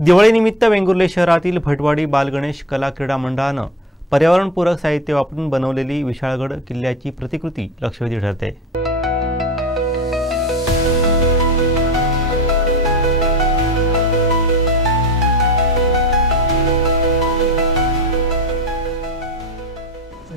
दिवाळीनिमित्त वेंगुर्ले शहरातील भटवाडी बालगणेश कला क्रीडा मंडळानं पर्यावरणपूरक साहित्य वापरून बनवलेली विशाळगड किल्ल्याची प्रतिकृती लक्षवेधी ठरते।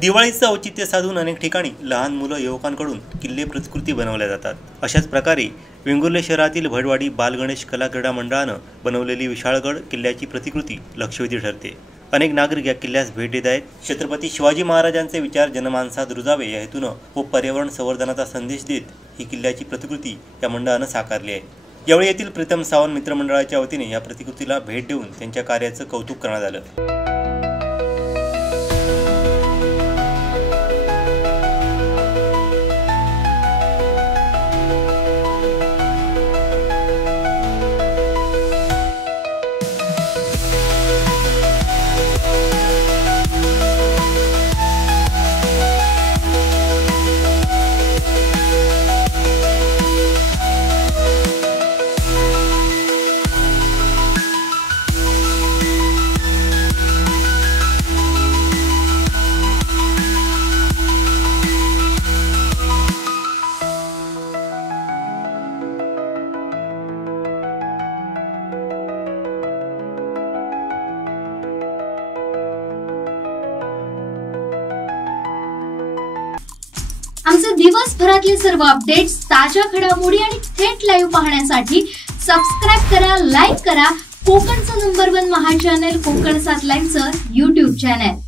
दिवाळीचं औचित्य साधून अनेक ठिकाणी लहान मुलं युवकांकडून किल्ले प्रतिकृती बनवल्या जातात। अशाच प्रकारे वेंगुर्ले शहरातील भटवाडी बालगणेश कला क्रीडा मंडळानं बनवलेली विशाळगड किल्ल्याची प्रतिकृती लक्षवेधी ठरते। अनेक नागरिक या किल्ल्यास भेट देत आहेत। छत्रपती शिवाजी महाराजांचे विचार जनमानसात रुजावे या हेतूनं व पर्यावरण संवर्धनाचा संदेश देत ही किल्ल्याची प्रतिकृती या मंडळानं साकारली आहे। यावेळी येथील प्रीतम सावंत मित्रमंडळाच्या वतीने या प्रतिकृतीला भेट देऊन त्यांच्या कार्याचं कौतुक करण्यात आलं। आमचे दिवसभरातले सर्व अपडेट्स, ताज्या घडामोडी आणि थेट लाईव्ह पाहण्यासाठी सबस्क्राइब करा, लाईक करा कोकणचं नंबर 1 महा चॅनल कोकण 7 लाईव्हचं YouTube चॅनल।